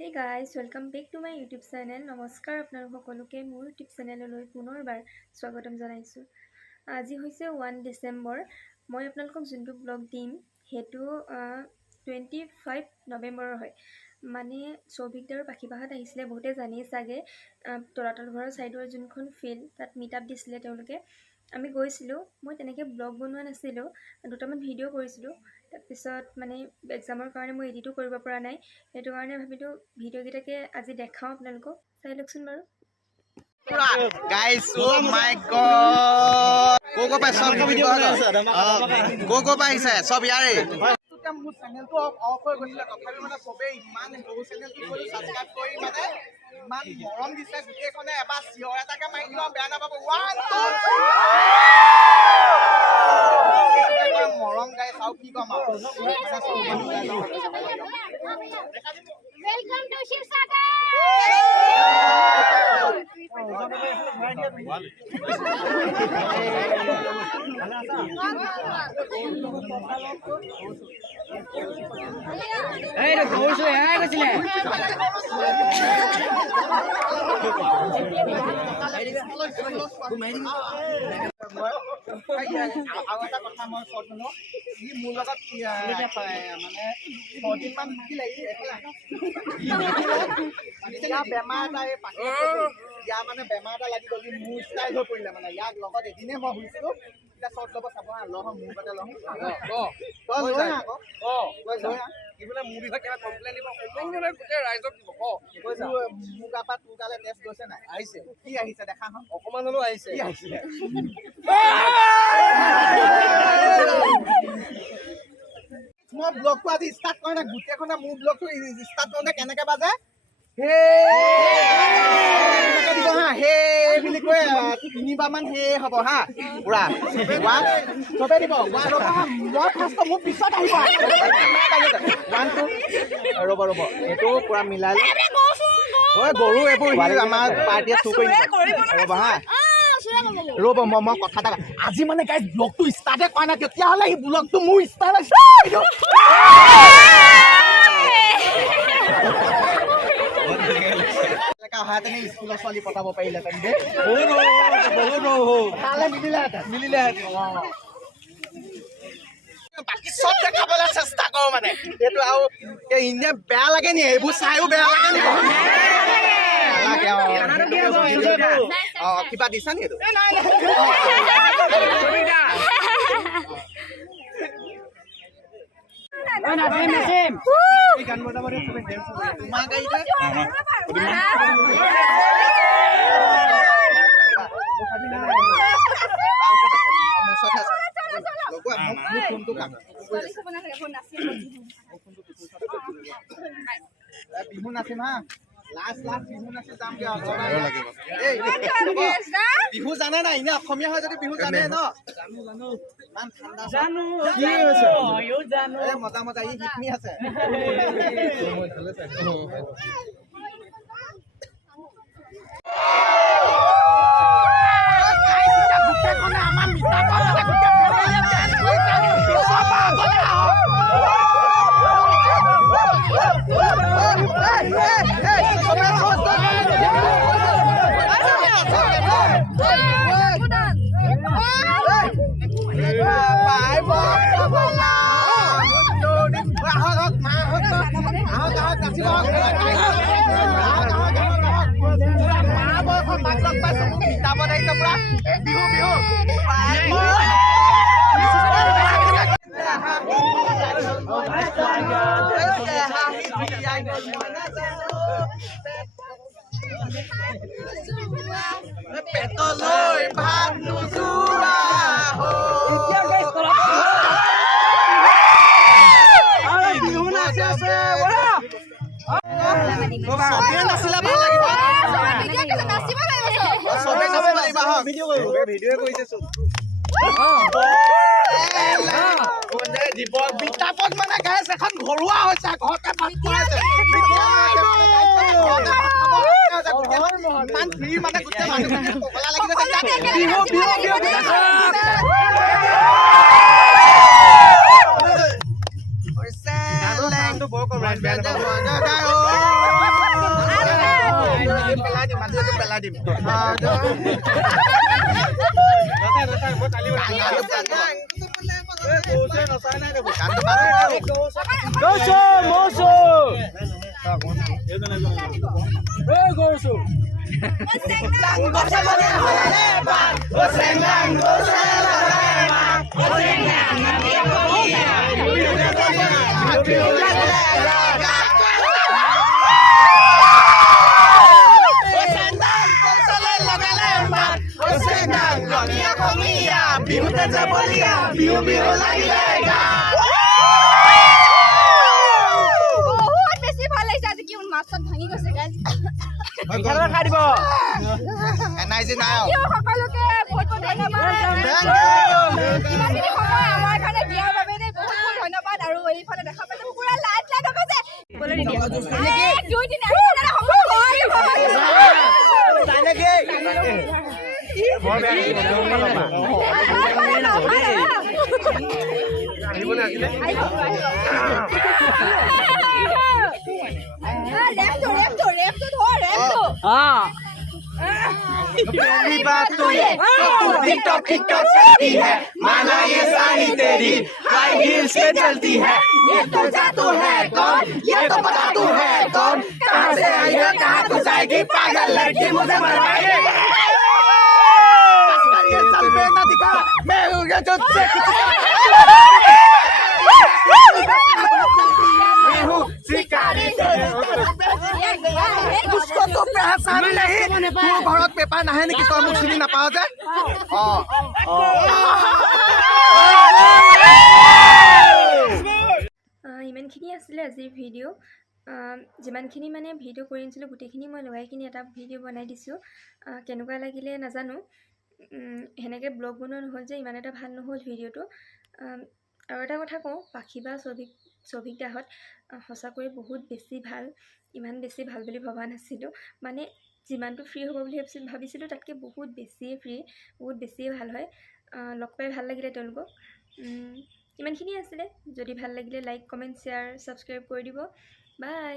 Hey guys, welcome back to my YouTube channel. নমস্কাৰ আপোনালোক সকলোকে মোৰ YouTube চেনেললৈ পুনৰবাৰ স্বাগতম জনাইছোঁ। আজি হৈছে 1 ডিচেম্বৰ। মই আপোনালোকক যোনটো ব্লগ দিম হেতু 25 নৱেম্বৰৰ হয়। মানে চৌবিকদাৰ পাখিবাহাত আহিছিলে বহুতে জানি চাগে তলাতল ঘৰৰ সাইডৰ যোনখন ফিল্ড তাত মিটআপ দিছিলে তেওঁলোকে আমি গৈছিলোঁ। মই তেনেকৈ ব্লগ বনোৱা নাছিলোঁ, দুটামান ভিডিঅ' কৰিছিলোঁ। তাৰপিছত মানে এক্সামৰ কাৰণে মই এডিটো কৰিব পৰা নাই, সেইটো কাৰণে ভাবিলোঁ ভিডিঅ'কেইটাকে আজি দেখাওঁ আপোনালোকক। চাই লওকচোন বাৰু। Guys, oh my god! Go by sab video go by isa sab yare মোৰ চেনেলটো অফ হৈ গৈছিল তথাপি মানে সবে ইমান সৰু চেনেলটো কৰি সাবস্ক্ৰাইব কৰি মানে ইমান মৰম দিছে গোটেইখনে এবাৰ চিঞৰ এটাকে মাৰি দিও বেয়া নাপাব 1 2 মৰম গাই চাও কি কম আৰু Welcome to Shivsagar! Hey, the ghost way, hey, what's it? আৰু এটা কথা মই কওঁ ই মোৰ লগত মানে 6 দিনমান থাকিলে বেমাৰ এটা ইয়াৰ মানে বেমাৰ এটা লাগি গ'ল মোৰ ষ্টাইল হৈ পৰিলে মানে ইয়াক লগত এদিনে মই শুইছিলোঁ এতিয়া শ্বৰ্ট ল'ব চাব লওঁ মোৰ কথা লওঁ এইবোলে মোৰ বিষয়ে কিবা কমপ্লেইন দিব গোটেই ৰাইজক দিব মোৰ গাপা তোৰ গালে টেষ্ট গৈছে নাই আহিছে কি আহিছে দেখা হওক অকমান হ'লেও আহিছে কি আহিছে মই ব্লগটো আজি ষ্টাৰ্ট কৰা নাই গোটেইখনে মোৰ ব্লগটো ষ্টাৰ্ট কৰোঁতে কেনেকে বাজে হে বুলি কৈ 3বাৰ মান হে হ'ব হা পুৰা চবে দিব মই ফাৰ্ষ্ট মোৰ পিছত আহিব 1 2 ৰ'ব এইটো পুৰা মিলাই ঐ গৰু এইবোৰ আমাৰ পাৰ্টিয়ে চুৰ কৰি ৰ'ব হা ৰ'ব মই কথা এটা আজি মানে গাইজ ব্লগটো ষ্টাৰ্টে কৰা নাই তেতিয়াহ'লে সি ব্লগটো মোৰ ষ্টাৰ্ট আছে অহাহেঁতেনে স্কুলৰ ছোৱালী পতাব পাৰিলেহেঁতেন বাকী চব দেখাবলৈ চেষ্টা কৰোঁ মানে এইটো আৰু ইনে বেয়া লাগে নি এইবোৰ চাইও বেয়া লাগে নি কিবা দিছা নি এইটো বিহু নাচিম হা লাষ্ট বিহু নাচি যামগে বিহু জানে নাই এনে অসমীয়া হয় যদি বিহু জানে ন ইমান ঠাণ্ডা মজা মজা ই শিকনি আছে পেটলৈ ভাত নোযোৱা নাচিলে ভাল লাগিব ভিডিঅ' কৰিছে বিতাপত মানে গাইছ এখন ঘৰুৱা হৈছে ঘৰতে ভাত খুৱাইছে ইমান ফ্ৰী মানে গোটেই মানুহ পগলা লাগি গৈছে বিহু বৰ লগাই দিম বিহুতে যাবলীয়া বিহু বিহু লাগিলে বহুত বেছি ভাল লাগিছে আজি কি মাছত ভাঙি গৈছে গাইজ খাই দিব এনাইজি নাই সকলোকে বহুত বহুত ধন্যবাদ ইমানখিনি সময় আমাৰ কাৰণে দিয়াৰ বাবে দেই বহুত বহুত ধন্যবাদ আৰু এইফালে দেখা পাইছো পুৰা লাইট লাইট হৈ গৈছে এক দুই তিনি पहली बात तो ये टिकटॉक टिकटॉक चलती है माना ये सारी तेरी हाई हील्स पे चलती है ये तो जादू है कौन ये तो बता तू है कौन कहाँ से आई है कहाँ तू जाएगी पागल लड़की मुझे मरवाएगी ये चल पे ना दिखा मैं हूँ ये जो मैं हूँ शिकारी उसको तो पहचानी नहीं तू घरत पेपर नाहे नेকি তই মোক চিনি নাপাও যে ইমানখিনি আছিলে আজিৰ ভিডিঅ' যিমানখিনি মানে ভিডিঅ' কৰি আনিছিলোঁ গোটেইখিনি মই লগাই কিনি এটা ভিডিঅ' বনাই দিছোঁ কেনেকুৱা লাগিলে নাজানো সেনেকৈ ব্লগ বনোৱা নহ'ল যে ইমান এটা ভাল নহ'ল ভিডিঅ'টো আৰু এটা কথা কওঁ পাখি বা চৌভিক দাহঁত সঁচাকৈ বহুত বেছি ভাল ইমান বেছি ভাল বুলি ভবা নাছিলোঁ মানে যিমানটো ফ্ৰী হ'ব বুলি ভাবিছিলোঁ তাতকৈ বহুত বেছিয়ে ফ্ৰী বহুত বেছিয়ে ভাল হয় লগ পাই ভাল লাগিলে তেওঁলোকক ইমানখিনিয়ে আছিলে যদি ভাল লাগিলে লাইক কমেণ্ট শ্বেয়াৰ ছাবস্ক্ৰাইব কৰি দিব বাই